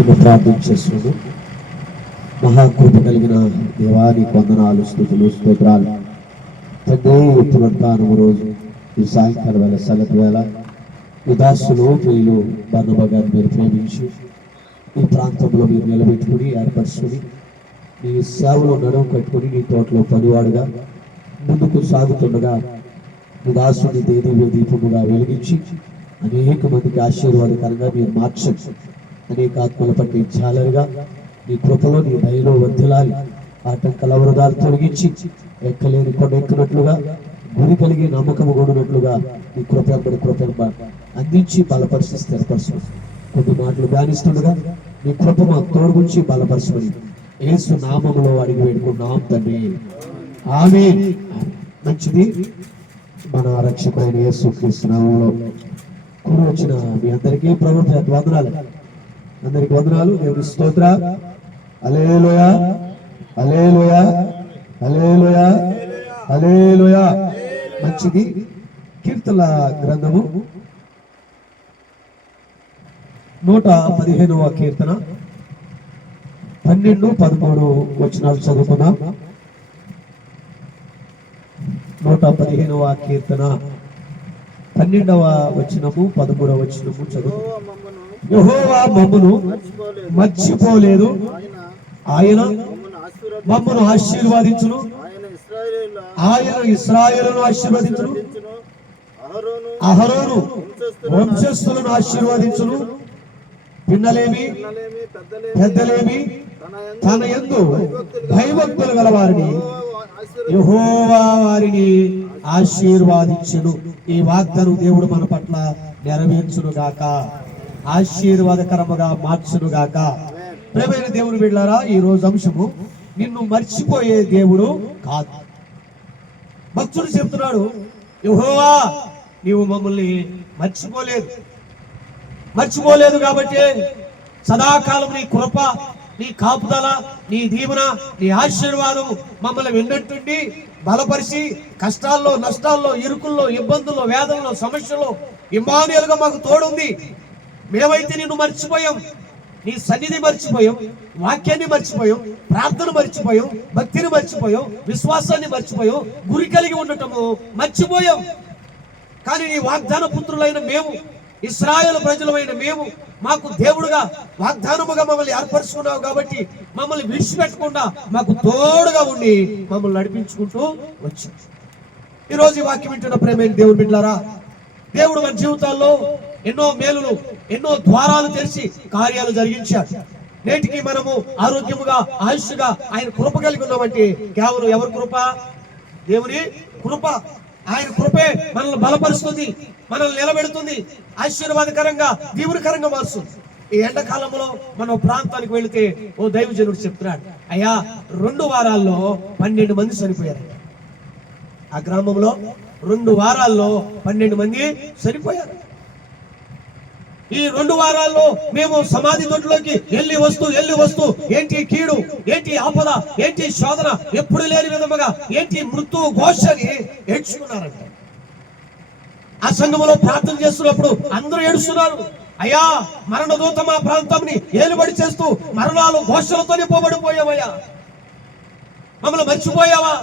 చిన్న ప్రార్థన చేస్తున్నాను. మహాకృప కలిగిన దేవానికి వందనాలు, స్తుతులు, స్తోత్రాలు. తండ్రి, పునరుత్థానము రోజు ఈ సాయంకాల వేళ సెలవు వేళ ఈ దాసులు ప్రియులు బర్నబా గారిని మీరు ప్రేమించి ఈ ప్రాంతంలో మీరు నిలబెట్టుకుని ఏర్పరచుకుని నీ సేవలో నడుము కట్టుకుని నీ తోటలో పనివాడుగా ముందుకు సాగుతుండగా నీ దాసుని దేదీవ దీపముగా వెలిగించి అనేక మందికి ఆశీర్వాదకరంగా మీరు మార్చండి. అనేక ఆత్మల పట్టి జాలరుగా నీ కృపలో నీ దయలో వర్ధిల్లాలి. ఆటంకాల అవరోధాలు తొలగించి ఎక్కలేని కొండ ఎక్కినట్లుగా గురి కలిగి నమ్మకము కూడినట్లుగా నీ కృప అందించి బలపరిచి స్థిరపరచు. కొన్ని మాటలు ధ్యానిస్తుండగా నీ కృప మాకు తోడుగుంచి బలపరచమని యేసు నామములో అడిగి వేడుకున్నాం తండ్రి, ఆమేన్. మంచిది. మన రక్షకుడైన యేసు క్రీస్తు నామములో కూడి వచ్చిన మీ అందరికీ ప్రభు వందనాలు. అందరికి వందనాలు. దేవుని స్తోత్ర. హల్లెలూయా, హల్లెలూయా, హల్లెలూయా, హల్లెలూయా. మంచిది. కీర్తనల గ్రంథము 115వ కీర్తన 12, 13 వచనాలు చదువుకున్నాం. 115వ కీర్తన 12వ వచనము 13వ వచనము చదువు. యెహోవా మమ్మును మర్చిపోలేదు, ఆయన మమ్మను ఆశీర్వదించును, ఆయన ఇశ్రాయేలును ఆశీర్వదించును, అహరోను వంశస్థులను ఆశీర్వదించును. పిన్నలేమి పెద్దలేమి తన యందు భయభక్తులు గల వారిని యెహోవా వారిని ఆశీర్వాదించును. ఈ వాగ్దానం దేవుడు మన పట్ల నెరవేర్చును గాక, ఆశీర్వాదకరముగా మార్చును గాక. ప్రియమైన దేవుని బిడ్డలారా, ఈ రోజు అంశము నిన్ను మర్చిపోయే దేవుడు కాదు. భక్తుడు చెప్తున్నాడు, యెహోవా నీవు మమ్మల్ని మర్చిపోలేదు కాబట్టి సదాకాలం నీ కృప, నీ కాపుదల, నీ దీవెన, నీ ఆశీర్వాదం మమ్మల్ని వెన్నట్టుండి బలపరిచి కష్టాల్లో, నష్టాల్లో, ఇరుకుల్లో, ఇబ్బందుల్లో, వేదనలో, సమస్యల్లో ఇమ్మానుయేలుగా మాకు తోడుంది. మేమైతే నిన్ను మర్చిపోయాం, నీ సన్నిధి మర్చిపోయాం, వాక్యాన్ని మర్చిపోయాం, ప్రార్థన మర్చిపోయాం, భక్తిని మర్చిపోయాం, విశ్వాసాన్ని మర్చిపోయాం, గురి కలిగి ఉండటము మర్చిపోయాం. కానీ నీ వాగ్దాన పుత్రులైన మేము, ఇశ్రాయేలు ప్రజలమైన మేము, మాకు దేవుడుగా వాగ్దానముగా మమ్మల్ని ఏర్పరచుకున్నావు కాబట్టి మమ్మల్ని విడిచిపెట్టకుండా మాకు తోడుగా ఉండి మమ్మల్ని నడిపించుకుంటూ వచ్చాం. ఈరోజు ఈ వాక్యం వింటున్న ప్రేమైన దేవుని బిడ్డలారా, దేవుడు మన జీవితాల్లో ఎన్నో మేలులు, ఎన్నో ద్వారాలు తెరిచి కార్యాలు జరిగించాడు. నేటికి మనము ఆరోగ్యముగా, ఆయుష్గా ఆయన కృప కలిగి ఉన్నామంటే కేవలం ఎవరి కృప? దేవుని కృప. ఆయన కృపే మనల్ని బలపరుస్తుంది, మనల్ని నిలబెడుతుంది, ఆశీర్వాదకరంగా, దీవునికరంగా మారుస్తుంది. ఈ ఎండాకాలంలో మనం ప్రాంతానికి వెళితే ఓ దైవజనుడు చెప్తున్నాడు, అయ్యా 2 వారాల్లో 12 మంది చనిపోయారు. ఆ గ్రామంలో 2 వారాల్లో 12 మంది చనిపోయారు. ఈ 2 వారాల్లో మేము సమాధి తొట్టులోకి వెళ్ళి వస్తూ ఏంటి కీడు, ఏంటి ఆపద, ఏంటి శోధన, ఎప్పుడు లేని విధముగా ఏంటి మృత్యు ఘోషని ఏడ్చుకున్నారంట. ఆ సంఘములో ప్రార్థన చేస్తున్నప్పుడు అందరూ ఏడుస్తున్నారు, అయ్యా మరణ దూత మా ప్రాంతాన్ని ఏలుబడి చేస్తూ మరణాలు ఘోషలతో నింపబడిపోయావయ్యా, మమ్మల్ని మర్చిపోయావా,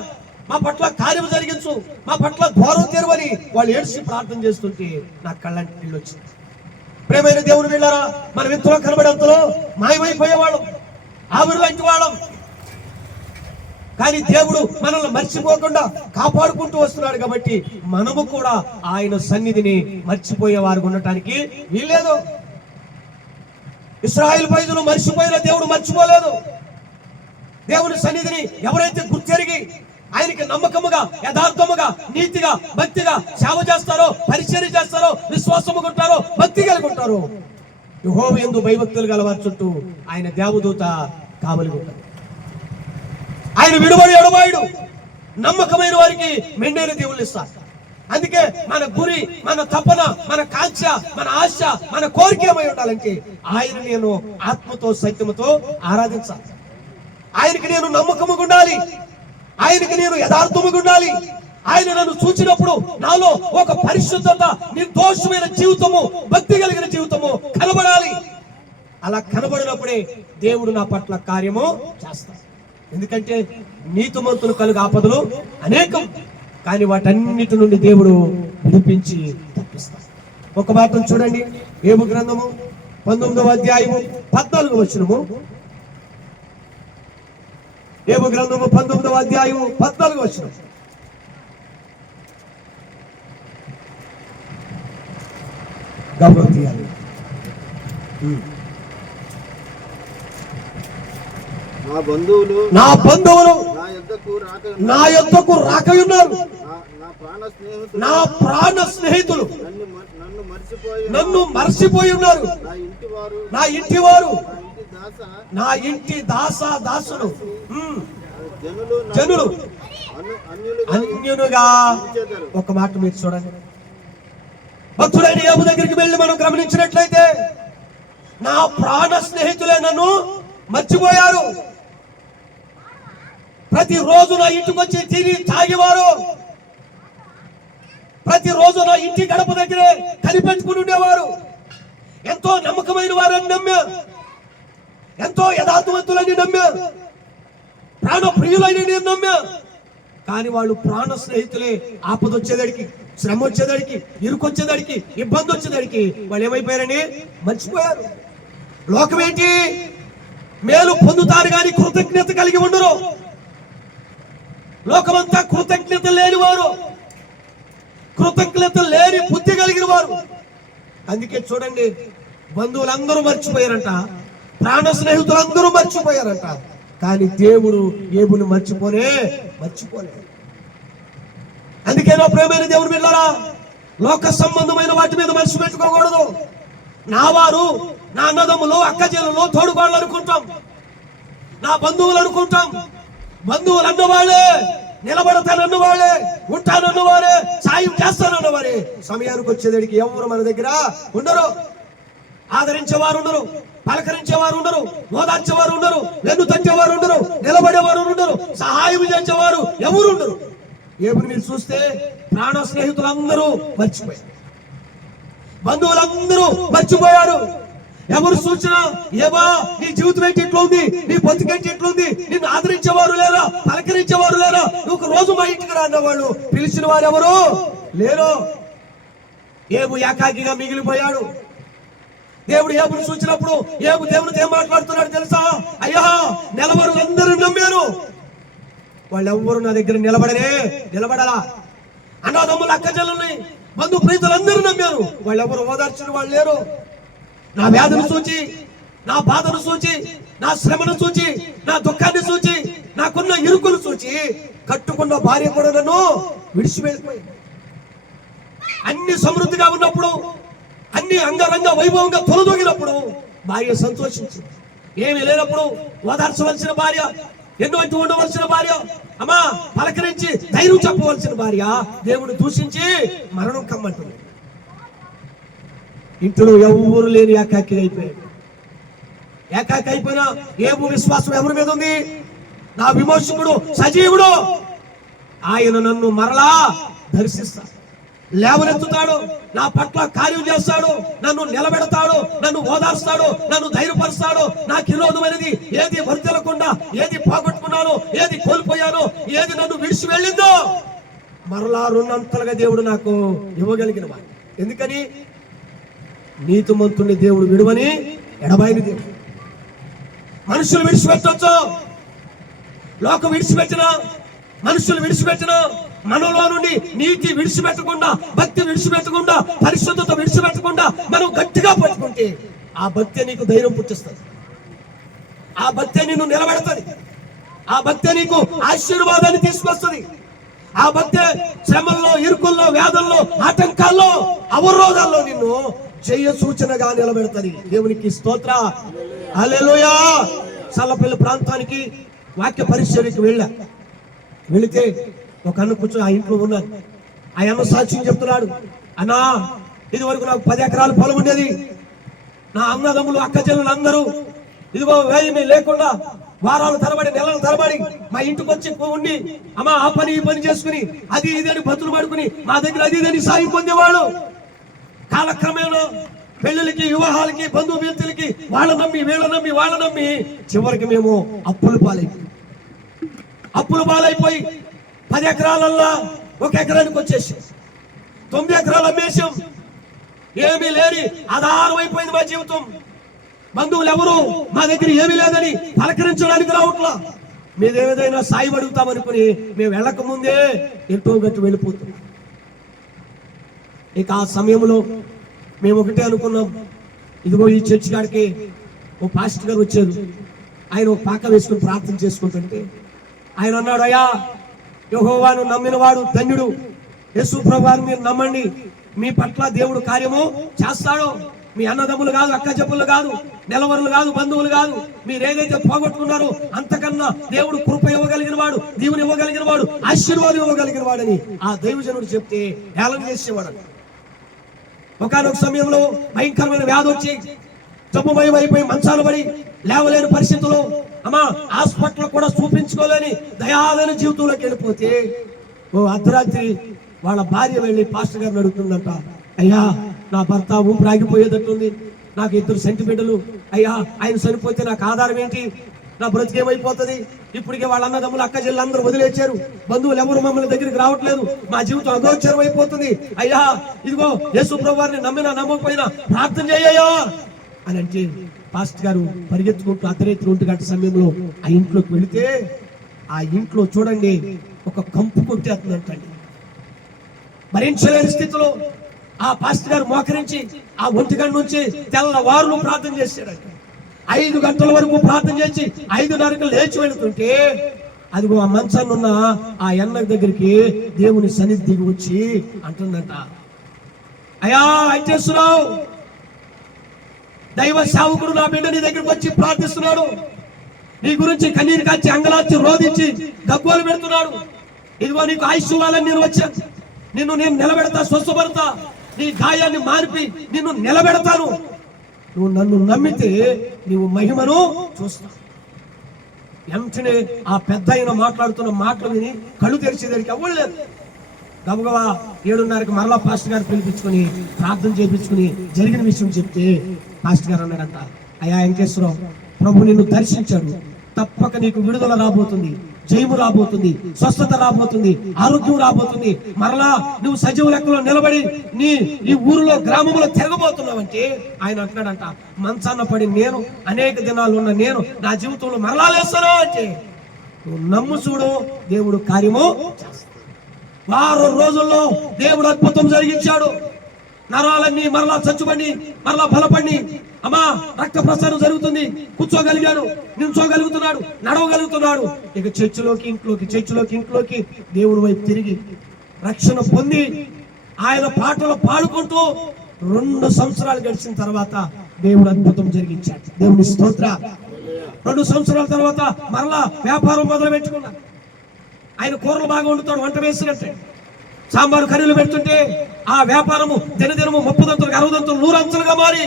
మా పట్ల కార్యం జరిగించు, మా పట్ల ద్వారం తెరవని వాళ్ళు ఏడ్చి ప్రార్థన చేస్తుంటే నా కళ్ళంటి నీళ్ళు వచ్చింది. ప్రేమైన దేవుని బిడ్డలారా, మనం ఎంతలో కనబడేంతలో మాయమైపోయేవాళ్ళం, ఆవిరి లాంటి వాళ్ళం. కానీ దేవుడు మనల్ని మర్చిపోకుండా కాపాడుకుంటూ వస్తున్నాడు కాబట్టి మనము కూడా ఆయన సన్నిధిని మర్చిపోయే వారు ఉండటానికి వీల్లేదు. ఇశ్రాయేలు ప్రజలు మర్చిపోయిన దేవుడు మర్చిపోలేదు. దేవుని సన్నిధిని ఎవరైతే గుర్తెరిగి ఆయనకి నమ్మకముగా, యథార్థముగా, నీతిగా, భక్తిగా సేవ చేస్తారో, పరిచర్య చేస్తారో, విశ్వాసముగా ఉంటారో, భక్తి కలిగి ఉంటారో, యెహోవా యందు భయభక్తులు గలవారి చుట్టూ ఆయన దేవదూత కావలి ఉంటారు. ఆయన విడుబడి ఎడబాయుడు, నమ్మకమైన వారికి మెండైన దేవుళ్ళు ఇస్తారు. అందుకే మన గురి, మన తపన, మన కాంక్ష, మన ఆశ, మన కోరిక ఏమై ఉండాలంటే ఆయన నేను ఆత్మతో సత్యముతో ఆరాధించాలి. ఆయనకి నేను నమ్మకముగా ఉండాలి, ఆయనకి నేను యథార్థముగా ఉండాలి. ఆయన నన్ను చూచినప్పుడు నాలో ఒక పరిశుద్ధత, నిర్దోషమైన జీవితము, భక్తి కలిగిన జీవితము కనబడాలి. అలా కనబడినప్పుడే దేవుడు నా పట్ల కార్యము చేస్తాడు. ఎందుకంటే నీతిమంతులు కలుగు ఆపదలు అనేకం, కానీ వాటన్నిటి నుండి దేవుడు విడిపించి తప్పిస్తాడు. ఒక మాటను చూడండి, యోబు గ్రంథము 19వ అధ్యాయము 14వ వచనము. యోబు గ్రంథము 19వ అధ్యాయము 14వ వచనం. గౌరవం తీయాలి. నా బంధువులు నా యొద్దకు రాకయున్నారు. నా ప్రాణ స్నేహితులు నన్ను మర్చిపోయి ఉన్నారు. నా ఇంటి వారు నా ఇంటి దాసులు జనులు అన్యులుగా. ఒక మాట మీరు చూడండి, భక్తుడైన యోబు దగ్గరికి వెళ్ళి మనం గమనించినట్లయితే నా ప్రాణ స్నేహితులే నన్ను మర్చిపోయారు. ప్రతిరోజు నా ఇంటికి వచ్చి తిని తాగేవారు, ప్రతిరోజు నా ఇంటి గడప దగ్గరే కనిపెట్టుకుని ఉండేవారు. ఎంతో నమ్మకమైన వారని నమ్మా, ఎంతో యథార్థవంతులని నమ్మా, ప్రాణ ప్రియులైన నేను నమ్మా. కానీ వాళ్ళు ప్రాణ స్నేహితులే. ఆపద వచ్చేదానికి, శ్రమ వచ్చేదానికి, ఇరుకొచ్చేదానికి, ఇబ్బంది వచ్చేదానికి వాళ్ళు ఏమైపోయారని మర్చిపోయారు. లోకం ఏంటి? మేలు పొందుతారు కానీ కృతజ్ఞత కలిగి ఉండరు. లోకమంతా కృతజ్ఞత లేని వారు, కృతజ్ఞత లేని బుద్ధి కలిగిన వారు. అందుకే చూడండి, బంధువులందరూ మర్చిపోయారంట, ప్రాణ స్నేహితులందరూ మర్చిపోయారంట, కానీ దేవుడు యోబుని మర్చిపోలేదు. అందుకే నా ప్రియమైన దేవుని బిడ్డలారా, లోక సంబంధమైన వాటి మీద మనసు పెట్టుకోకూడదు. నా వారు, నా అన్నదమ్ములు, అక్కచెల్లెలు, తోడుకోళ్ళు అనుకుంటాం, నా బంధువులు అనుకుంటాం. బంధువులు అన్నవాళ్ళే, నిలబడతానన్నవాళ్ళే, ఉంటానన్నవారే, సాయం చేస్తానన్నవారే, సమయానికి వచ్చేదానికి ఎవరు మన దగ్గర ఉండరు. ఆదరించేవారు ఉండరు, పలకరించేవారు ఉండరు, ఓదార్చేవారు ఉండరు, వెన్ను తట్టేవారు ఉండరు, నిలబడేవారు ఉండరు, సహాయం చేసేవారు ఎవరు ఉండరు. యోబుని మీరు చూస్తే ప్రాణ స్నేహితులందరూ మర్చిపోయారు, బంధువులందరూ మర్చిపోయారు. ఎవరు సూచన, ఏవా నీ జీవితం ఏంటి ఎట్లా ఉంది, నీ బతుకేంటి ఎట్లా ఉంది, నిన్ను ఆదరించేవారు లేరా, పలకరించేవారు లేరా, నువ్వు రోజు మా ఇంటికి రా అన్నవాళ్ళు, పిలిచిన వారు ఎవరు లేరు. యోబు ఏకాకిగా మిగిలిపోయాడు. దేవుడు యోబుని చూసినప్పుడు యోబు దేవునితో ఏం మాట్లాడుతున్నాడు తెలుసా? అయ్యా, నిలబడులందరూ నమ్మారు, వాళ్ళెవ్వరు నా దగ్గర నిలబడాలా. అన్నదమ్ములు, అక్కచెల్లెల్ని, బంధు ప్రీతులందరూ నమ్మారు, వాళ్ళెవరు ఓదార్చిన వాళ్ళు లేరు. నా వ్యాధిని చూచి, నా బాధను చూచి, నా శ్రమను చూచి, నా దుఃఖాన్ని చూచి, నాకున్న ఇరుకులు చూచి కట్టుకున్న భార్య కూడా నన్ను విడిచిపెట్టిపోయింది. అన్ని సమృద్ధిగా ఉన్నప్పుడు, అన్ని అంగరంగ వైభవంగా తొలదొగినప్పుడు భార్య సంతోషించింది. ఏమి లేనప్పుడు ఓదార్చవలసిన భార్య, ఎన్నో ఉండవలసిన భార్య, అమ్మా పలకరించి ధైర్యం చెప్పవలసిన భార్య దేవుని దూషించి మరణం కమ్మంటుంది. ఇంట్లో ఎవరు లేని ఏకాకి అయిపోయాడు. ఏకాకి అయిపోయినా యోబు విశ్వాసం ఎవరి మీద ఉంది? నా విమోచకుడు సజీవుడు, ఆయన నన్ను మరలా దర్శిస్తాడు, లేవనెత్తుతాడు, నా పట్ల కార్యం చేస్తాడు, నన్ను నిలబెడతాడు, నన్ను ఓదార్స్తాడు, నన్ను ధైర్యపరుస్తాడు. నాకు విరోధమైనది ఏది వర్తిల్లకుండా, ఏది పోగొట్టుకున్నాను, ఏది కోల్పోయాను, ఏది నన్ను విడిచి వెళ్ళిందో మరలా రెండంతలుగా దేవుడు నాకు ఇవ్వగలిగిన వాడు. ఎందుకని? నీతిమంతుని దేవుడు విడువని ఎడబాయిని దేవుడు. మనుషులు విడిచిపెట్టవచ్చు, లోకం విడిచిపెట్టిన, మనుషులు విడిచిపెట్టిన, మనలో నుండి నీతి విడిచిపెట్టకుండా, భక్తి విడిచిపెట్టకుండా, పరిశుద్ధత విడిచిపెట్టకుండా మనం గట్టిగా పట్టుకుంటే ఆ భక్తి నీకు ధైర్యం పుట్టిస్తుంది, ఆ భక్తి నిన్ను నిలబెడుతుంది, ఆ భక్తి నీకు ఆశీర్వాదాన్ని తీసుకొస్తుంది. ఆ భక్తి శ్రమల్లో, ఇరుకుల్లో, వ్యాధుల్లో, ఆటంకాల్లో, అవరోధాల్లో నిన్ను జయ సూచనగా నిలబెడుతుంది. దేవునికి స్తోత్ర, హల్లెలూయా. చల్లపల్లి ప్రాంతానికి వాక్య పరిచర్యకి వెళితే ఒక అన్న కూర్చొని ఆ ఇంట్లో ఉన్నాడు. ఆ అన్న సాక్ష్యం చెప్తున్నాడు, అన్నా ఇది వరకు నాకు 10 ఎకరాల పొలం ఉండేది, నా అన్నదమ్ములు, అక్కచెల్లెలు అందరూ ఇదిగో వేయమే లేకుండా వారాల తరబడి, నెలల తరబడి మా ఇంటికి వచ్చి ఉండి, అమ్మా ఆ పని ఈ పని చేసుకుని అది ఇదని బతులు పడుకుని మా దగ్గర అది ఇదని సాయం పొందేవాడు. కాలక్రమేణా పెళ్ళిళ్ళకి, వివాహాలకి, బంధువు వీళ్ళకి వాళ్ళ నమ్మి వాళ్ళ నమ్మి చివరికి మేము అప్పుల పాలైపోయి 10 ఎకరాలల్లా 1 ఎకరానికి వచ్చేసి 9 ఎకరాలు అమ్మేశాం. ఏమీ లేని ఆధారం అయిపోయింది మా జీవితం. బంధువులు ఎవరు మా దగ్గర ఏమీ లేదని పలకరించడానికి రావట్లా. మీదేదైనా సాయం అడుగుతామనుకుని మేము వెళ్ళక ముందే ఎంతో గట్టి వెళ్ళిపోతున్నాం. ఇక ఆ సమయంలో మేము ఒకటే అనుకున్నాం, ఇదిగో ఈ చర్చి కాడికి ఓ పాస్టర్ గారు వచ్చారు. ఆయన ఒక పాక వేసుకుని ప్రార్థన చేసుకుంటుంటే ఆయన అన్నాడు, అయ్యా యెహోవాను నమ్మిన వాడు ధన్యుడు. యేసు ప్రభువుని మీరు నమ్మండి, మీ పట్ల దేవుడు కార్యము చేస్తాడు. మీ అన్నదమ్ములు కాదు, అక్క చెప్పులు కాదు, నెలవరులు కాదు, బంధువులు కాదు, మీరు ఏదైతే పోగొట్టుకున్నారో అంతకన్నా దేవుడు కృప ఇవ్వగలిగిన వాడు, దీవుని ఇవ్వగలిగిన వాడు, ఆశీర్వాదం ఇవ్వగలిగిన వాడని ఆ దైవజనుడు చెప్తే హేళన చేసేవాడు. ఒకనొక సమయంలో భయంకరమైన వ్యాధి వచ్చి జబ్బుమయం అయిపోయి మంచాలు పడి లేవలేని పరిస్థితుల్లో అమ్మా హాస్పిటల్ కూడా చూపించుకోలేని దయాలైన జీవితంలోకి వెళ్ళిపోతే ఓ అర్ధరాత్రి వాళ్ళ భార్య వెళ్ళి పాస్టర్ గారిని అడుగుతుందంట, అయ్యా నా భర్త ఊపిరి ఆగిపోయేటట్టుంది, నాకు 2 సెంటిమీటర్లు, అయ్యా ఆయన చనిపోతే నాకు ఆధారం ఏంటి, నా బ్రతికేమైపోతుంది, ఇప్పటికే వాళ్ళ అన్నదమ్ములు అక్క చెల్లెలు అందరూ వదిలేశారు, బంధువులు ఎవరు మమ్మల్ని దగ్గరికి రావట్లేదు, మా జీవితం అగోచరం అయిపోతుంది, అయ్యా ఇదిగో యేసు ప్రభువుని నమ్మినా నమ్మకపోయినా ప్రార్థన చేయ్యా అని అంటే పాస్టర్ గారు పరిగెత్తుకుంటూ అర్ధరాత్రి 1 గంట సమయంలో ఆ ఇంట్లోకి వెళితే ఆ ఇంట్లో చూడండి ఒక కంపు కొట్టేస్తుందంటండి. భరించలేని స్థితిలో ఆ పాస్టర్ గారు మోకరించి ఆ 1 గంట నుంచి తెల్లవారులు ప్రార్థన చేశాడంట. 5 గంటల వరకు ప్రార్థన చేసి 5:30కి లేచి వెళుతుంటే అదిగో ఆ మంచాన్ని ఉన్న ఆ ఎన్న దగ్గరికి దేవుని సన్నిధి దిగి వచ్చి అంటుందంట, అయ్యా వెంకటేశ్వరరావు, దైవ సేవకుడు నా బిడ్డ నీ దగ్గరికి వచ్చి ప్రార్థిస్తున్నాడు, నీ గురించి కన్నీరు కాచి అంగలార్చి రోధించి దగ్గోలు పెడుతున్నాడు, ఇదిగో నీకు ఆయుష్ ఇవ్వాలని నేను వచ్చాను, నిన్ను నేను నిలబెడతా, స్వస్థపడతా, నీ గాయాన్ని మారిపి నిన్ను నిలబెడతాను, నువ్వు నన్ను నమ్మితే నువ్వు మహిమను చూస్తావు. వెంటనే ఆ పెద్ద ఆయన మాట్లాడుతున్న మాటలు విని కళ్ళు తెరిచేదానికి ఎవరు లేదు. గబగబా 7:30కి మరలా పాస్టర్ గారు పిలిపించుకుని ప్రార్థన చేయించుకుని జరిగిన విషయం చెప్తే పాస్టర్ గారు అన్నాడంట, అయ్యా వెంకటేశ్వరరావు, ప్రభు నిన్ను దర్శించాడు, తప్పక నీకు విడుదల రాబోతుంది, జయము రాబోతుంది, స్వస్థత రాబోతుంది, ఆరోగ్యం రాబోతుంది, మరలా నువ్వు సజీవ లెక్కలో నిలబడి ఈ ఊరిలో గ్రామంలో తిరగబోతున్నావంటే ఆయన అంటున్నాడంట, మంచాన్న పడి నేను అనేక దినాలు ఉన్న నేను నా జీవితంలో మరలా లేస్తాను అంటే నువ్వు నమ్ము చూడు, దేవుడు కార్యము చేస్తాడు. 6 రోజుల్లో దేవుడు అద్భుతం జరిగించాడు. నరాలన్నీ మరలా చచ్చుబడి మరలా బలపడి అమ్మా రక్త ప్రసారం జరుగుతుంది, కూర్చోగలిగాడు, నిల్చోగలుగుతున్నాడు, నడవగలుగుతున్నాడు. ఇక చర్చిలోకి ఇంట్లోకి దేవుని వైపు తిరిగి రక్షణ పొంది ఆయన పాటలు పాడుకుంటూ 2 సంవత్సరాలు గడిచిన తర్వాత దేవుడు అద్భుతం జరిగించాడు. దేవుని స్తోత్ర. 2 సంవత్సరాల తర్వాత మరలా వ్యాపారం మొదలు పెట్టుకున్నాడు. ఆయన కూరలు బాగా వండుతాడు, వంట వేసినట్టే సాంబారు కర్రీలు పెడుతుంటే ఆ వ్యాపారము దినదినము 30 దంతులు 60 దంతులు 100 అంచులుగా మారి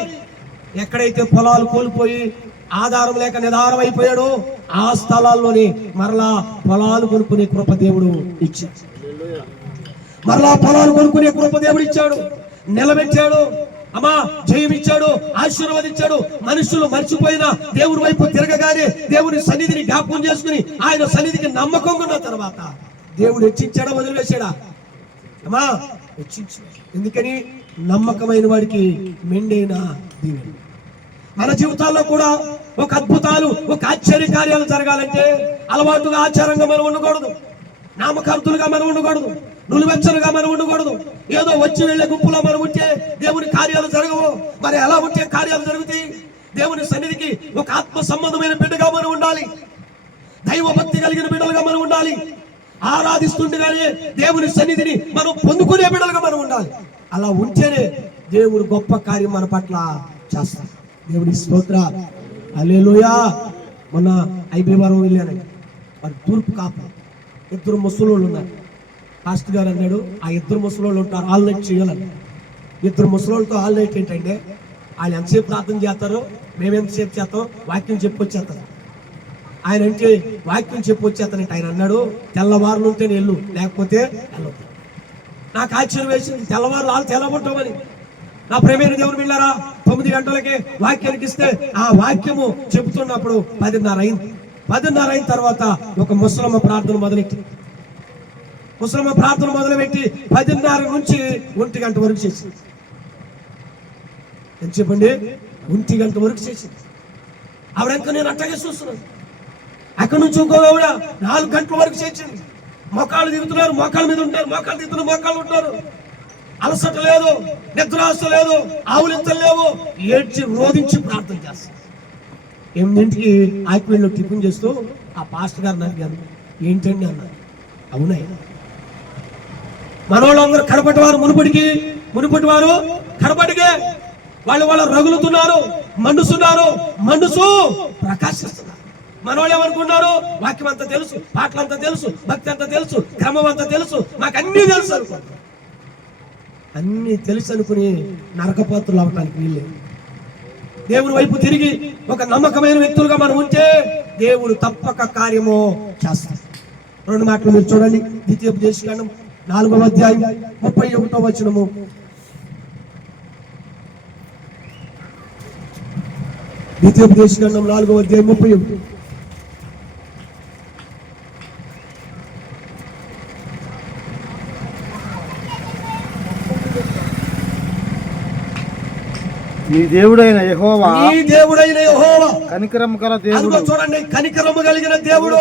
ఎక్కడైతే పొలాలు కోల్పోయి ఆధారం లేక నిదారం అయిపోయాడో ఆ స్థలాల్లోని మరలా పొలాలు కొనుక్కునే కృప దేవుడు ఇచ్చాడు. మరలా పొలాలు కొనుక్కునే కృప దేవుడు ఇచ్చాడు, నిలబెట్టాడు, అమ్మా జయం ఇచ్చాడు, ఆశీర్వదించాడు. మనుషులు మర్చిపోయిన దేవుడి వైపు తిరగగానే దేవుని సన్నిధిని జ్ఞాపకం చేసుకుని ఆయన సన్నిధికి నమ్మకంగా ఉన్న తర్వాత దేవుడు హెచ్చించాడా వదిలివేశాడా? అమ్మా హెచ్చించాడు. ఎందుకని? నమ్మకమైన వాడికి మెండైన దీవెన. మన జీవితాల్లో కూడా ఒక అద్భుతాలు, ఒక ఆశ్చర్య కార్యాలు జరగాలంటే అలవాటుగా ఆచారంగా మనం ఉండకూడదు, నామకార్థులుగా మనం ఉండకూడదు, నులివెచ్చలుగా మనం ఉండకూడదు. ఏదో వచ్చి వెళ్లే గుంపులో మనం ఉంటే దేవుని కార్యాలు జరగవు. మరి ఎలా ఉంటే కార్యాలు జరుగుతాయి? దేవుని సన్నిధికి ఒక ఆత్మ సంబంధమైన బిడ్డగా మనం ఉండాలి, దైవ భక్తి కలిగిన బిడ్డలుగా మనం ఉండాలి, ఆరాధిస్తుండగానే దేవుని సన్నిధిని మనం పొందుకునే బిడ్డలుగా మనం ఉండాలి. అలా ఉంటేనే దేవుడు గొప్ప కార్యం మన పట్ల చేస్తాడు. దేవుని స్తోత్ర. హల్లెలూయా. మొన్న ఐబీవరం వెళ్ళానండి, వారు తూర్పు కాపు 2 ముసలోళ్ళు ఉన్నారు. పాస్టర్ గారు అన్నాడు, ఆ 2 ముసలోళ్ళు ఉంటారు, ఆల్ నైట్ చేయాలని. 2 ముసలోళ్ళతో ఆల్ నైట్ ఏంటంటే వాళ్ళు ఎంతసేపు ప్రార్థన చేస్తారు, మేము ఎంతసేపు చేస్తాం, వాక్యం చెప్పొచ్చేస్తారు. ఆయన అంటే వాక్యం చెప్పొచ్చేస్తానంటే ఆయన అన్నాడు, తెల్లవారులు ఉంటే వెళ్ళు, లేకపోతే వెళ్ళొద్దు. నాకు ఆశ్చర్యం వేసింది, తెల్లవారులు వాళ్ళు తెల్లబొట్టామని. నా ప్రేమైన దేవుని బిడ్డలారా, 9 గంటలకే వాక్యానికి ఇస్తే ఆ వాక్యము చెబుతున్నప్పుడు 10:30 అయింది. 10:30 అయిన తర్వాత ఒక ముసలమ్మ ప్రార్థన మొదలెట్టి 10:30 నుంచి 1 గంట వరకు చేసింది. ఎంత చెప్పండి? 1 గంట వరకు చేసింది. ఆవిడంక నేను అట్టగే చూస్తున్నాను. అక్కడి నుంచి ఇంకో ఆవిడ 4 గంటల వరకు చేసింది. మోకాళ్ళు దిగుతున్నారు, మోకాళ్ళ మీద ఉంటారు, మోకాళ్ళు దిగుతున్నారు, మోకాళ్ళు ఉంటారు. అలసట లేదు, నిద్రాశ లేదు, ఆవులింతలు లేవు. ఏడ్చి రోధించి ప్రార్థన చేస్తారు. 8ంటికి ఆకివీళ్ళు టిఫిన్ చేస్తూ ఆ పాస్టర్ గారిని అడిగాను, ఏంటండి అన్నారు. అవునాయి మనోళ్ళందరూ కడపటి వారు మునుపటి వారు కడపటికే వాళ్ళు రగులుతున్నారు, మండుస్తున్నారు, మండుసు ప్రకాశిస్తున్నారు. మనోళ్ళు ఏమనుకున్నారు? వాక్యం అంతా తెలుసు, పాటలంతా తెలుసు, భక్తి అంతా తెలుసు, క్రమం అంతా తెలుసు, మాకు అన్నీ తెలుసు అనుకుంటారు. అన్నీ తెలుసు అనుకుని నరకపాత్రులు అవటానికి వీల్లేదు. దేవుని వైపు తిరిగి ఒక నమ్మకమైన వ్యక్తులుగా మనం ఉంటే దేవుడు తప్పక కార్యము చేస్తాడు. 2 మాటలు మీరు చూడండి. ద్వితీయోపదేశకాండం 4వ అధ్యాయం 31వ వచనము. ద్వితీయోపదేశకాండం 4వ అధ్యాయం 31. నీ దేవుడైన యెహోవా కనికరము గల దేవుడు. చూడండి, కనికరము కలిగిన దేవుడు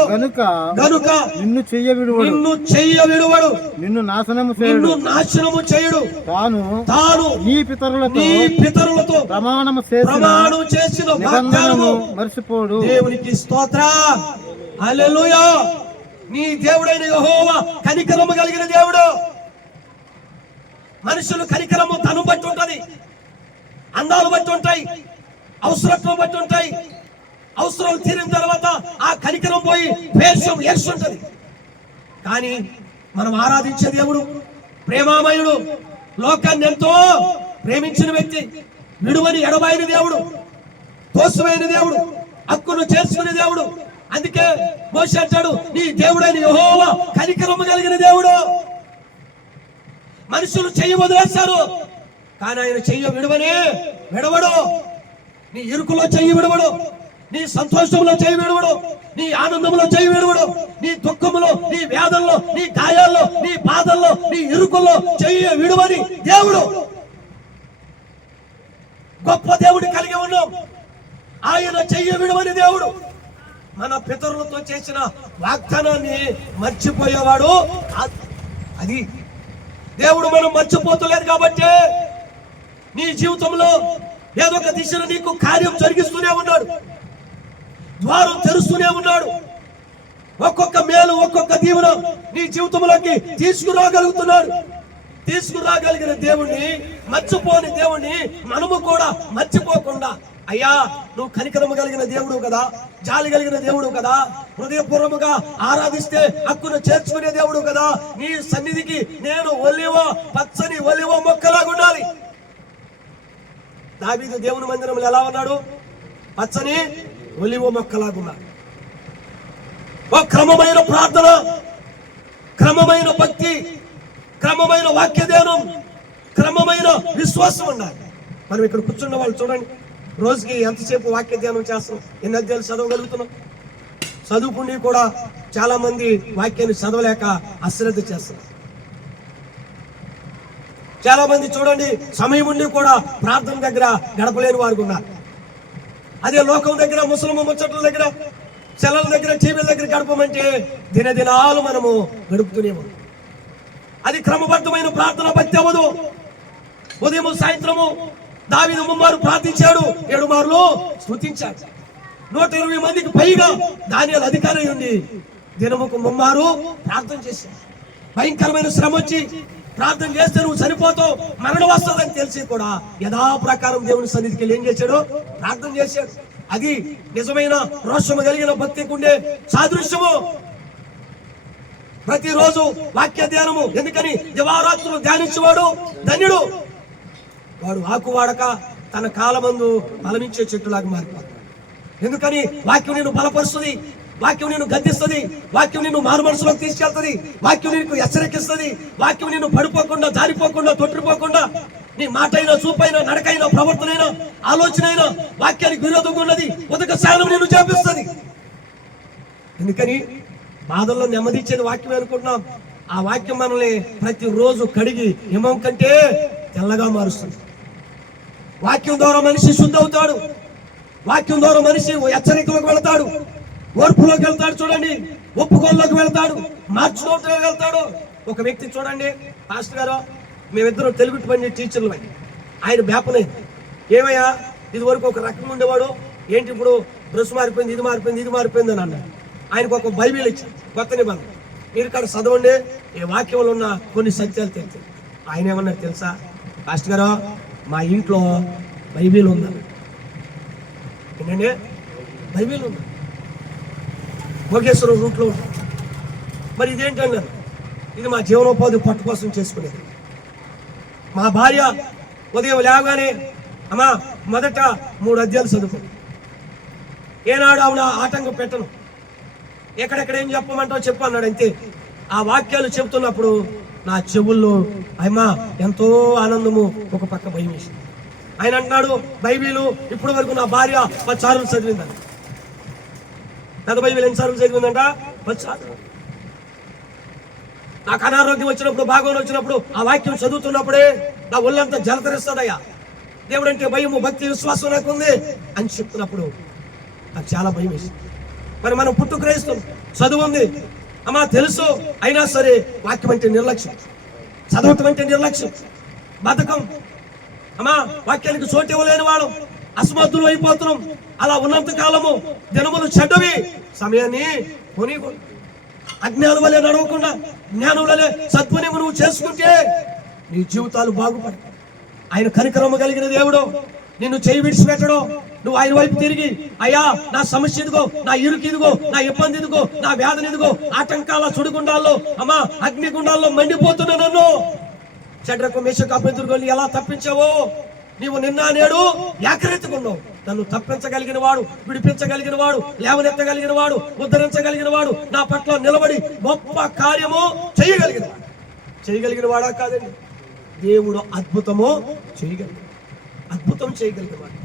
గనుక నిన్ను చెయ్యవిడువడు, నిన్ను నాశనము చేయుడు. తాను నీ పితరులతో ప్రమాణము చేసిన వాగ్దానము మర్చిపోడు. దేవునికి స్తోత్రం. హల్లెలూయా. నీ దేవుడైన యెహోవా కనికరము కలిగిన దేవుడు. మనుషులు కనికరము తను బట్టి ఉంటది, అందాలు బట్టి ఉంటాయి, అవసరత్వం బట్టి ఉంటాయి. అవసరాలు తీరిన తర్వాత ఆ కనికరం పోయి వేషం ఏర్చుంటది. కానీ మనం ఆరాధించే దేవుడు ప్రేమామయుడు, లోకాన్ని ఎంతో ప్రేమించిన వ్యక్తి, విడువని ఎడబాయిన దేవుడు, తోసువైన దేవుడు, హక్కును చేర్చుకునే దేవుడు. అందుకే మోషే అంటాడు, నీ దేవుడైన యెహోవా కనికరము కలిగిన దేవుడు. మనుషులు చెయ్యి వదిలేస్తారు, కానీ ఆయన చెయ్యి విడవడు. నీ ఇరుకులో చెయ్యి విడవడు, నీ సంతోషంలో చెయ్యి విడవడు, నీ ఆనందంలో చెయ్యి విడవడు, నీ దుఃఖంలో, నీ వేదనలో, నీ గాయాల్లో, నీ బాధల్లో, నీ ఇరుకుల్లో చెయ్యి విడవని దేవుడు. గొప్ప దేవుడు కలిగి ఉన్నాం. ఆయన చెయ్యి విడవని దేవుడు. మన పితరులతో చేసిన వాగ్దానాన్ని మర్చిపోయేవాడు అది దేవుడు. మనం మర్చిపోతలేదు కాబట్టి నీ జీవితంలో ఏదో ఒక దిశలో నీకు కార్యం జరిగిస్తూనే ఉన్నాడు, ద్వారం తెరుస్తూనే ఉన్నాడు. ఒక్కొక్క మేలు, ఒక్కొక్క దీవెన నీ జీవితంలోకి తీసుకురాగలిగిన దేవుణ్ణి, మర్చిపోని దేవుణ్ణి మనము కూడా మర్చిపోకుండా, అయ్యా నువ్వు కనికరము కలిగిన దేవుడు కదా, జాలి కలిగిన దేవుడు కదా, హృదయపూర్వముగా ఆరాధిస్తే హక్కును చేర్చుకునే దేవుడు కదా, నీ సన్నిధికి నేను పచ్చని ఒలివ మొక్కలాగా ఉండాలి. దావీదు దేవుని మందిరంలో ఎలా ఉన్నాడు? పచ్చని ఒలివ మొక్కలాగున్నాడు. ఓ క్రమమైన ప్రార్థన, క్రమమైన భక్తి, క్రమమైన వాక్య ధ్యానం, క్రమమైన విశ్వాసం ఉండాలి. మనం ఇక్కడ కూర్చున్న వాళ్ళు చూడండి, రోజుకి ఎంతసేపు వాక్య ధ్యానం చేస్తున్నాం, ఎన్ని అధ్యాయాలు చదవగలుగుతున్నాం? చదువుకుండి కూడా చాలా మంది వాక్యాన్ని చదవలేక అశ్రద్ధ చేస్తున్నారు. చాలా మంది చూడండి, సమయం ఉండి కూడా ప్రార్థన దగ్గర గడపలేని వారు ఉన్నారు. అదే లోకం దగ్గర, ముసలమ్మ ముచ్చట్ల దగ్గర, సెలవుల దగ్గర, టీవీల దగ్గర గడపమంటే దినదినాలు మనము గడుపుతూనే ఉన్నాం. అది క్రమబద్ధమైన ప్రార్థన భక్తి అవ్వదు. ఉదయం సాయంత్రము దావీదు ముమ్మారు ప్రార్థించాడు, 7 మార్లు స్తుతించాడు. 120 మందికి పైగా దానియేలు అధికారి ఉంది, దినముకు ముమ్మారు ప్రార్థన చేశాడు. భయంకరమైన శ్రమ వచ్చి ప్రార్థన చేస్తే నువ్వు చనిపోతావు, మరణం వస్తుందని తెలిసి కూడా యథాప్రకారం దేవుని సన్నిధికి వెళ్ళి ఏం చేశాడు? ప్రార్థన చేశాడు. అది నిజమైన రోషము కలిగిన భక్తికి ఉండే సాదృశ్యము. ప్రతిరోజు వాక్య ధ్యానము. ఎందుకని? దివారాత్రులు ధ్యానించేవాడు ధన్యుడు. వాడు ఆకు వాడక తన కాలమందు బలమించే చెట్టులాగా మారిపోతాడు. ఎందుకని? వాక్యం నిన్ను బలపరుస్తుంది, వాక్యం నిన్ను గద్దిస్తుంది, వాక్యం నిన్ను మారు మనసులోకి తీసుకెళ్తుంది, వాక్యం నీకు హెచ్చరికిస్తుంది, వాక్యం నిన్ను పడిపోకుండా, జారిపోకుండా, తొట్టిపోకుండా నీ మాట అయినా, చూపైనా, నడకైనా, ప్రవర్తన అయినా, ఆలోచన అయినా వాక్యానికి విరోధంగా ఉన్నది ఉదక స్నానం నేను చేపిస్తుంది. ఎందుకని బాధల్లో నెమ్మది ఇచ్చేది వాక్యమే అనుకుంటున్నాం. ఆ వాక్యం మనల్ని ప్రతిరోజు కడిగి హిమం కంటే తెల్లగా మారుస్తుంది. వాక్యం ద్వారా మనిషి శుద్ధి అవుతాడు. వాక్యం ద్వారా మనిషి హెచ్చరికలోకి వెళ్తాడు, ఓర్పులోకి వెళ్తాడు. చూడండి, ఒప్పుకోల్లోకి వెళ్తాడు, మార్చుకోవట్లోకి వెళ్తాడు. ఒక వ్యక్తి చూడండి, పాస్టర్ గారు మేమిద్దరం తెలుగు పని టీచర్లు. ఆయన బేపనే ఏమయ్యా ఇది వరకు ఒక రకంగా ఉండేవాడు, ఏంటి ఇప్పుడు బ్రష్ మారిపోయింది, ఇది మారిపోయింది, ఇది మారిపోయింది అని అన్నాడు. ఆయనకు ఒక బైబిల్ ఇచ్చాడు, కొత్త నిబంధన. మీరు ఇక్కడ చదవండి, ఈ వాక్యంలో ఉన్న కొన్ని సత్యాలు తెలుసు. ఆయన ఏమన్నారు తెలుసా? పాస్టర్ గారు మా ఇంట్లో బైబిల్ ఉందన్న. ఏంటంటే బైబిల్ ఉంది, భోగేశ్వరం రూట్లో ఉంటుంది. మరి ఇదేంటన్నారు? ఇది మా జీవనోపాధి పట్టు కోసం చేసుకునేది. మా భార్య ఉదయం లేవగానే అమ్మా మొదట 3 అధ్యాయాలు చదువుకో. ఏనాడు ఆవిడ ఆటంకం పెట్టను, ఎక్కడెక్కడ ఏం చెప్పమంటావు చెప్పు అన్నాడు. అంతే. ఆ వాక్యాలు చెబుతున్నప్పుడు నా చెవుల్లో అమ్మా ఎంతో ఆనందము, ఒక పక్క భయం వేసింది. ఆయన అంటున్నాడు, బైబిల్ ఇప్పటి వరకు నా భార్య 10 సార్లు చదివిందని. పెద్ద బైబిల్ ఎన్నిసార్లు చదివిందంట? 10 సార్లు. నాకు అనారోగ్యం వచ్చినప్పుడు, భాగం వచ్చినప్పుడు ఆ వాక్యం చదువుతున్నప్పుడే నా ఒళ్ళంతా జలతరిస్తుందయ్యా. దేవుడు అంటే భయము, భక్తి, విశ్వాసం నాకు ఉంది అని చెప్తున్నప్పుడు నాకు చాలా భయం వేసింది. మరి మనం పుట్టు క్రైస్తవం, చదువు ఉంది అమ్మా తెలుసు, అయినా సరే వాక్యం అంటే నిర్లక్ష్యం, చదవటం అంటే నిర్లక్ష్యం, బద్ధకం. అమ్మా వాక్యానికి చోటు ఇవ్వలేని వాడు, అసమర్థులు అయిపోతున్నాం. అలా ఉన్నంత కాలము దినములు చెడ్డవి, సమయాన్ని కొని అజ్ఞానం వల్లే నడవకుండా జ్ఞానం వల్లే సద్వినియోగం నువ్వు చేసుకుంటే నీ జీవితాలు బాగుపడతాయి. ఆయన కనికరమ కలిగిన దేవుడు, నిన్ను చేయి విడిచిపెట్టడం. నువ్వు ఆయన వైపు తిరిగి అయ్యా నా సమస్య ఇదిగో, నా ఇరుకు ఇదిగో, నా ఇబ్బంది ఇదిగో, నా వ్యాధి ఇదిగో, ఆటంకాల సుడిగుండాల్లో అమ్మా అగ్నిగుండాల్లో మండిపోతున్నా నన్ను షడ్రకు మేషకు అభ్యర్థులు ఎలా తప్పించావో నీవు నిన్న నేడు ఏకరీతిగా నన్ను తప్పించగలిగిన వాడు, విడిపించగలిగిన వాడు, లేవనెత్తగలిగిన వాడు, ఉద్ధరించగలిగిన వాడు, నా పట్ల నిలబడి గొప్ప కార్యము చేయగలిగిన వాడా కాదండి. దేవుడు అద్భుతము చేయగలిగిన, అద్భుతం చేయగలిగిన వాడు.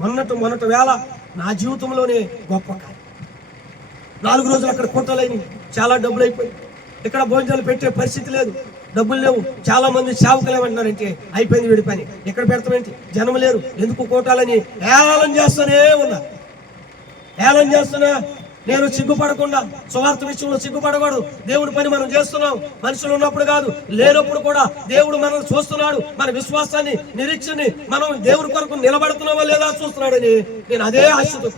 మొన్నటి వేళ నా జీవితంలోనే గొప్ప కార్యం. 4 రోజులు అక్కడ కొట్టలేని, చాలా డబ్బులు అయిపోయి, ఇక్కడ భోజనాలు పెట్టే పరిస్థితి లేదు, డబ్బులు లేవు. చాలా మంది సేవకులు ఏమంటున్నారంటే అయిపోయింది వీడి పని, ఎక్కడ పెడతామేంటి, జనం లేరు, ఎందుకు కోటాలని ఏళన చేస్తూనే ఉన్నా. ఏళన చేస్తున్నా. నేను సిగ్గుపడకుండా, సువార్త విషయంలో సిగ్గుపడకూడదు. దేవుడి పని మనం చేస్తున్నాం, మనుషులు ఉన్నప్పుడు కాదు, లేనప్పుడు కూడా దేవుడు మనల్ని చూస్తున్నాడు. మన విశ్వాసాన్ని, నిరీక్షని మనం దేవుడి కొరకు నిలబడుతున్నామా లేదా చూస్తున్నాడని నేను అదే ఆశతో.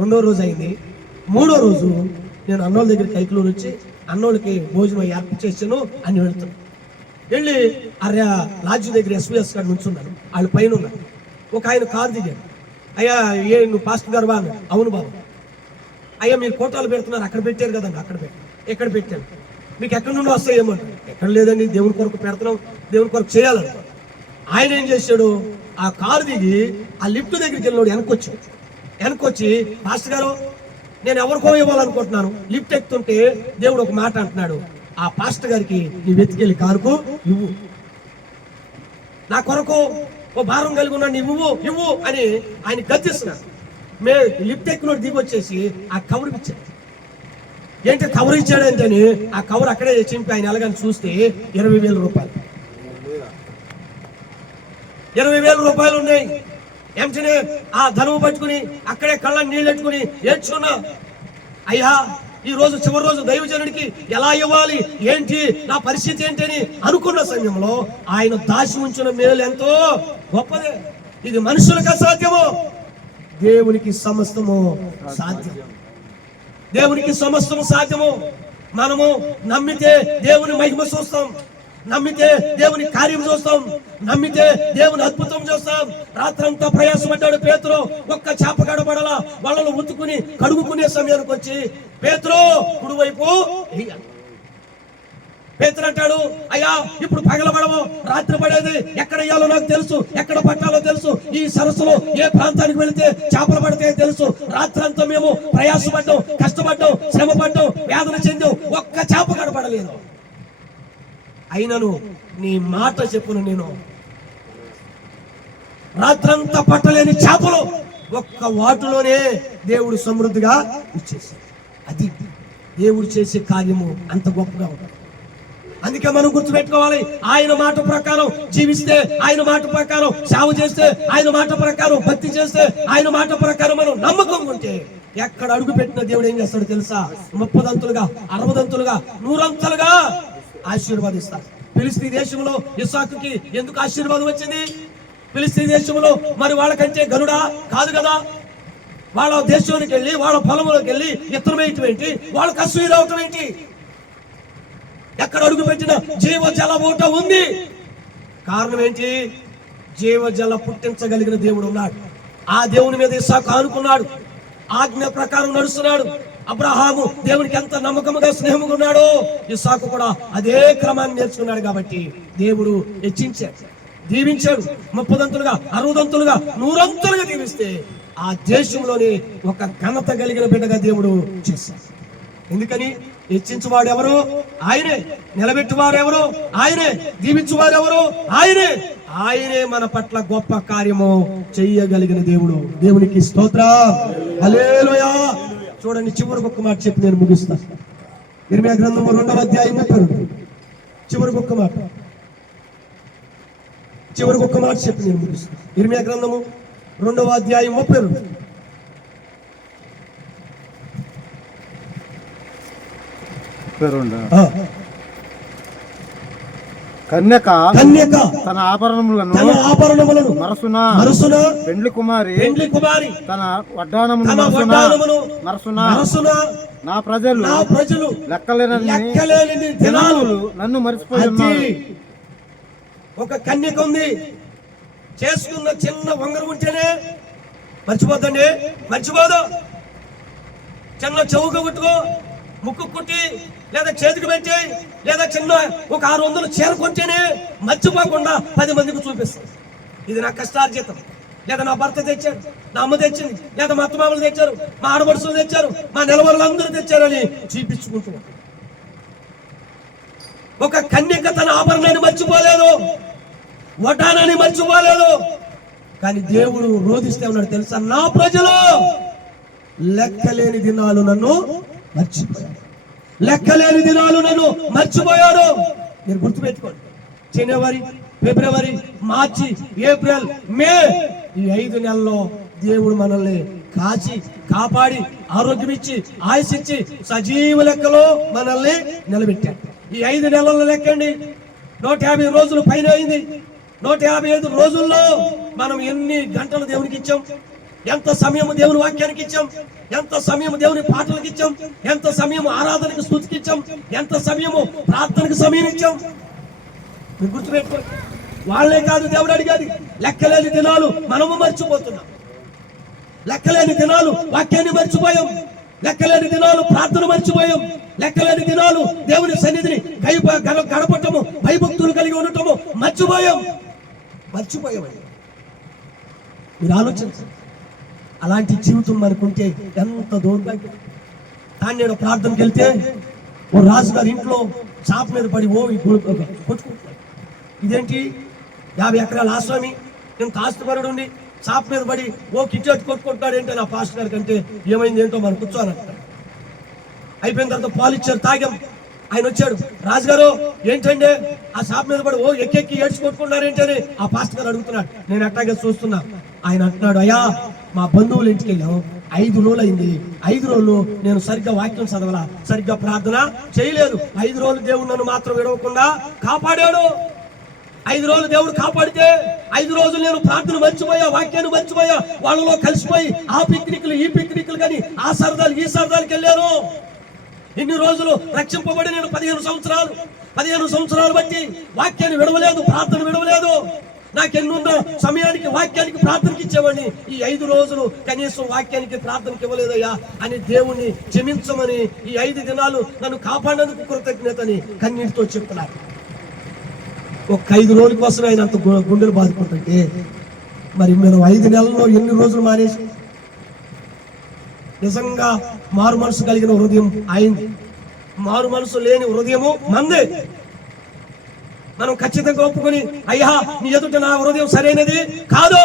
2వ రోజు అయింది. 3వ రోజు నేను అన్నోళ్ళ దగ్గర కైకులూరు వచ్చి అన్నోళ్ళకి భోజనం ఏర్పాటు చేసాను అని వెళ్తున్నాను. వెళ్ళి లాడ్జి దగ్గర ఎస్వీఎస్ గారు నుంచున్నాను, వాళ్ళు పైన ఉన్నారు. ఒక ఆయన కారు దిగాడు. అయ్యా నువ్వు పాస్టర్ గారు బాగా? అవును బాబు. అయ్యా మీరు కోటాలు పెడుతున్నారు, అక్కడ పెట్టారు కదండి, అక్కడ పెట్టారు, ఎక్కడ పెట్టాను, మీకు ఎక్కడి నుండి వస్తాయేమో? ఎక్కడ లేదండి, దేవుని కొరకు పెడుతున్నాం, దేవుని కొరకు చేయాలని. ఆయన ఏం చేశాడు, ఆ కారు దిగి ఆ లిఫ్ట్ దగ్గరికి వెళ్ళాడు. వెనకొచ్చి పాస్టర్ గారు నేను ఎవరికో ఇవ్వాలనుకుంటున్నాను, లిఫ్ట్ ఎక్కుతుంటే దేవుడు ఒక మాట అంటున్నాడు, ఆ పాస్టర్ గారికి నీ వెతికెళ్ళి కారుకు ఇవ్వు, నా కొరకు ఓ భారం కలిగి ఉన్నాడు, ఇవ్వు అని ఆయన గద్దిస్తున్నాడు. లిఫ్ట్ ఎక్కినోడు దిగి వచ్చేసి ఆ కవర్ ఇచ్చాడు. ఏంటి కవర్ ఇచ్చాడు అంటేని ఆ కవర్ అక్కడే చింపి ఆయన ఎలాగని చూస్తే 20,000 రూపాయలు. 20,000 రూపాయలు ఉన్నాయి. వెంటనే ఆ ధనము పట్టుకుని అక్కడే కళ్ళ నీళ్ళు పెట్టుకుని ఏడ్చుకున్నా. అయ్యా ఈ రోజు చివరి రోజు దైవజనుడికి ఎలా ఇవ్వాలి, ఏంటి నా పరిస్థితి ఏంటి అని అనుకున్న సమయంలో ఆయన దాచి ఉంచిన మేలు ఎంతో గొప్పదే. ఇది మనుషులకు అసాధ్యము, దేవునికి సమస్తము సాధ్యం. దేవునికి సమస్తము సాధ్యము. మనము నమ్మితే దేవుని మహిమ చూస్తాం, నమ్మితే దేవుని కార్యం చూస్తాం, నమ్మితే దేవుని అద్భుతం చూస్తాం. రాత్రంతా ప్రయాసపడ్డాడు పేతురు, ఒక్క చేప గడబడలా. వాళ్ళను ఉతుకుని కడుగుకునే సమయానికి వచ్చి పేతురు కుడివైపు పేతురు అంటాడు, అయ్యా ఇప్పుడు పగలబడము, రాత్రి పడేది, ఎక్కడ వేయాలో నాకు తెలుసు, ఎక్కడ పట్టాలో తెలుసు, ఈ సరస్సులో ఏ ప్రాంతానికి వెళితే చేపలు పడతాయో తెలుసు. రాత్రంతా మేము ప్రయాసపడ్డాం, కష్టపడ్డాం, శ్రమపడ్డాం, వేదన చెందాం, ఒక్క చేప గడపడలేదు. అయినను నీ మాట చెప్పును నేను రాత్రంతా పట్టలేని చేపలు ఒక్క వాటిలోనే దేవుడు సమృద్ధిగా ఇచ్చేసాడు. అది దేవుడు చేసే కార్యము అంత గొప్పగా ఉంటుంది. అందుకే మనం గుర్తుపెట్టుకోవాలి, ఆయన మాట ప్రకారం జీవిస్తే, ఆయన మాట ప్రకారం సేవ చేస్తే, ఆయన మాట ప్రకారం భక్తి చేస్తే, ఆయన మాట ప్రకారం మనం నమ్మకం ఉంటే ఎక్కడ అడుగు పెట్టిన దేవుడు ఏం చేస్తాడో తెలుసా? 30 దంతులుగా, 60 దంతులుగా, 100 అంతలుగా ఆశీర్వాదిస్తాడు. ఫిలిష్తీ దేశంలో ఇస్సాకుకి ఎందుకు ఆశీర్వాదం వచ్చింది? ఫిలిష్తీ దేశంలో మరి వాళ్ళకంటే గనుడా కాదు కదా. వాళ్ళ దేశంలోకి వెళ్ళి, వాళ్ళ పొలంలోకి వెళ్ళి ఇత్తనం వేయటం ఏంటి? వాళ్ళకి అసూయ రావటం ఏంటి? ఎక్కడ అడుగు పెట్టిన జీవజల ఊట ఉంది. కారణం ఏంటి? జీవజల పుట్టించగలిగిన దేవుడు ఉన్నాడు. ఆ దేవుని మీద ఇస్సాకు ఆనుకున్నాడు, ఆజ్ఞ ప్రకారం నడుస్తున్నాడు. అబ్రహాము దేవునికి ఎంత నమ్మకముగా స్నేహముగా ఉన్నాడో ఇస్సాకు కూడా అదే క్రమాన్ని నేర్చుకున్నాడు. కాబట్టి దేవుడు హెచ్చించాడు, దీవించాడు. 30 దంతులుగా, 60 దంతులుగా, 100 అంతులుగా దీవిస్తే ఆ దేశంలోని ఒక ఘనత కలిగిన బిడ్డగా దేవుడు చేశాడు. ఎందుకని? హెచ్చించువాడు ఎవరు? ఆయనే. నిలబెట్టువారు ఎవరు? ఆయనే. దీవించువారు ఎవరు? ఆయనే. ఆయనే మన పట్ల గొప్ప కార్యము చెయ్యగలిగిన దేవుడు. దేవునికి స్తోత్రం, హల్లెలూయా. చూడండి, చివరికి ఒక్క మాట చెప్పి నేను ముగిస్తాను. ఇర్మీయా గ్రంథము 2వ అధ్యాయం 32. చివరికి ఒక్క మాట చెప్పి నేను ముగిస్తాను. ఇర్మీయా గ్రంథము 2వ అధ్యాయం 32. కన్యక తన ఆభరణములను మరసున పెండ్లి కుమారి తన వడ్డాణమును మరసున నా ప్రజలు లెక్కలేని దినాలు నన్ను మర్చిపోయి ఉన్నారు. ఒక కన్యక ఉంది, చేసుకున్న చిన్న వంగరం ఉంటేనే మర్చిపోద్దండి, మర్చిపోదు. చిన్న చెవుకు కుట్టుకో, ముక్కు కుట్టి, లేదా చేతికి పెట్టి, లేదా చిన్న ఒక 600 చీర కొంటేనే మర్చిపోకుండా 10 మందికి చూపిస్తాం. ఇది నా కష్టార్జితం, లేదా నా భర్త తెచ్చారు, నా అమ్మ తెచ్చింది, లేదా మా అత్తమామలు తెచ్చారు, మా ఆడపడుచులు తెచ్చారు, మా నిలవరులు అందరూ తెచ్చారని చూపించుకుంటున్నాం. ఒక కన్యక తన ఆభరణాన్ని మర్చిపోలేదు, వడ్డానాన్ని మర్చిపోలేదు. కానీ దేవుడు రోధిస్తే ఉన్నాడు తెలుసా? నా ప్రజలు లెక్కలేని దినాలు నన్ను మర్చిపోయారు, లెక్కలేని దినాలు నన్ను మర్చిపోయారు. మీరు గుర్తుపెట్టుకోండి, జనవరి, ఫిబ్రవరి, మార్చి, ఏప్రిల్, మే, ఈ 5 నెలల్లో దేవుడు మనల్ని కాచి కాపాడి ఆరోగ్యం ఇచ్చి ఆయుష్ ఇచ్చి సజీవ లెక్కలో మనల్ని నిలబెట్టాడు. ఈ 5 నెలల్లో లెక్కండి, 150 రోజులు పైన అయింది. 155 రోజుల్లో మనం ఎన్ని గంటలు దేవునికి ఇచ్చాం? ఎంత సమయం దేవుని వాక్యానికి ఇచ్చాం? ఎంత సమయం దేవుని పాటలకు ఇచ్చాం? ఎంత సమయం ఆరాధనకు స్తుతికి ఇచ్చాం? ఎంత సమయము ప్రార్థనకు సమయం ఇచ్చాం? మీరు గుర్తుపెట్టుకోండి. వాళ్ళే కాదు దేవుడు అడిగేది. లెక్కలేని దినాలు మనము మర్చిపోతున్నాం, లెక్కలేని దినాలు వాక్యాన్ని మర్చిపోయాం, లెక్కలేని దినాలు ప్రార్థన మర్చిపోయాం, లెక్కలేని దినాలు దేవుని సన్నిధిని గడపటము, భయభక్తులు కలిగి ఉండటము మర్చిపోయామండి. మీరు ఆలోచించండి, అలాంటి జీవితం మనకుంటే ఎంత దూరంగా. కానీ నేను ప్రార్థనకి వెళ్తే ఓ రాజుగారి ఇంట్లో చాప మీద పడి కొట్టుకుంటున్నాడు. ఇదేంటి? 50 ఎకరాల ఆస్వామి, నేను కాస్తుపరుడు ఉండి చాప మీద పడి కిట్టెట్టు కొట్టుకుంటున్నాడు ఏంటో నా పాస్టర్ గారి కంటే ఏమైంది ఏంటో మనం కూర్చోనంటాడు. అయిపోయిన తర్వాత పాలు ఇచ్చారు, తాగాం. ఆయన వచ్చాడు, రాజుగారు ఏంటండి ఆ షాప్ మీద పడి ఎక్కెక్కి ఏడ్చి కొట్టుకున్నారు ఏంటని ఆ పాస్టర్ గారు అడుగుతున్నాడు. నేను అట్టాగే చూస్తున్నా. ఆయన అంటున్నాడు, అయ్యా మా బంధువుల ఇంటికి వెళ్ళాం, 5 రోజులు అయింది. 5 రోజులు నేను సరిగ్గా వాక్యం చదవలా, సరిగ్గా ప్రార్థన చేయలేదు. 5 రోజులు దేవుడు నన్ను మాత్రం విడవకుండా కాపాడాడు. 5 రోజులు దేవుడు కాపాడితే 5 రోజులు నేను ప్రార్థన మర్చిపోయా, వాక్యాన్ని మర్చిపోయా, వాళ్ళలో కలిసిపోయి ఆ పిక్నిక్లు ఈ పిక్నిక్లు కానీ ఆ సరదాలు ఈ సరదాలకు వెళ్ళాను. ఇన్ని రోజులు రక్షింపబడి నేను 15 సంవత్సరాలు బట్టి వాక్యాన్ని విడవలేదు, ప్రార్థన విడవలేదు. నాకెన్నున్న సమయానికి వాక్యానికి ప్రార్థనకి ఇచ్చేవాడిని. ఈ 5 రోజులు కనీసం వాక్యానికి ప్రార్థనకి ఇవ్వలేదయ్యా అని దేవుణ్ణి క్షమించమని ఈ 5 దినాలు నన్ను కాపాడినందుకు కృతజ్ఞతని కన్నీటితో చెప్తున్నారు. ఒక 5 రోజుల కోసం ఆయన అంత గుండెలు బాదుకుంటుంటే మరి మనం 5 నెలల్లో ఎన్ని రోజులు మానేసి నిజంగా మారు మనసు కలిగిన హృదయం అయింది. మారు మనసు లేని హృదయము మందే. మనం ఖచ్చితంగా ఒప్పుకొని, అయ్యా నీ ఎదుట నా హృదయం సరైనది కాదు,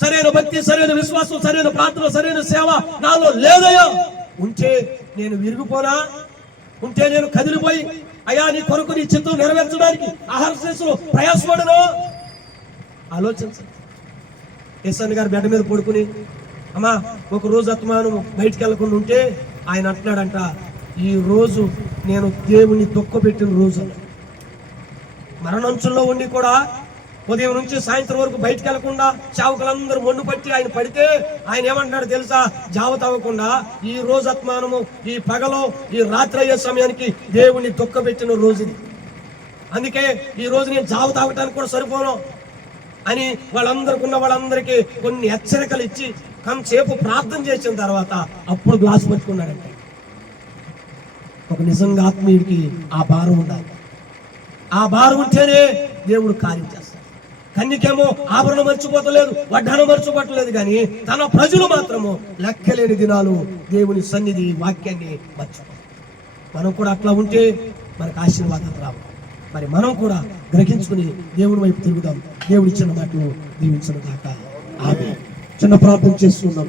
సరైన భక్తి, సరైన విశ్వాసం, సరైన ప్రార్థన, సరైన సేవ నాలో లేదయ్యా, ఉంటే నేను విరిగిపోనా, ఉంటే నేను కదిలిపోయి అయ్యా నీ కొరకు నీ చిత్తం నెరవేర్చడానికి ఆహారశేషులు ప్రయాసపడను. ఆలోచించండి. ఏసన్ గారు బెడ్ మీద పడుకుని, అమ్మా ఒక రోజు అత్మానం బయటికి వెళ్ళకుండా ఉంటే ఆయన అంటున్నాడంట, ఈ రోజు నేను దేవుని దుఃఖపెట్టిన రోజు. మరణంచుల్లో ఉండి కూడా ఉదయం నుంచి సాయంత్రం వరకు బయటికి వెళ్లకుండా చావుకులందరూ మొండు పట్టి ఆయన పడితే ఆయన ఏమంటున్నాడు తెలుసా, జావ తాగకుండా ఈ రోజు అత్మానము, ఈ పగలో ఈ రాత్రి అయ్యే సమయానికి దేవుని దుఃఖపెట్టిన రోజు ఇది, అందుకే ఈ రోజు నేను జావ తాగటానికి కూడా సరిపోను అని వాళ్ళందరికీ కొన్ని హెచ్చరికలు ఇచ్చి కొంతసేపు ప్రార్థన చేసిన తర్వాత అప్పుడు గ్లాసు పట్టుకున్నాడంటే, ఒక నిజంగా ఆత్మీయుడికి ఆ భారం ఉండాలి. ఆ భారం ఉంటేనే దేవుడు కార్యం చేస్తాడు. కన్యకేమో ఆభరణం మర్చిపోతలేదు, వడ్డానం మర్చిపోవట్లేదు, కానీ తన ప్రజలు మాత్రము లెక్కలేని దినాలు దేవుని సన్నిధి వాక్యాన్ని మర్చిపోతారు. మనం కూడా అట్లా ఉంటే మనకు ఆశీర్వాదాలు రావు. మరి మనం కూడా గ్రహించుకుని దేవుని వైపు తిరుగుదాం. దేవుడి ఇచ్చిన మాటలు దీవించను గాక. ఆమేన్. చిన్న ప్రార్థన చేస్తున్నాం.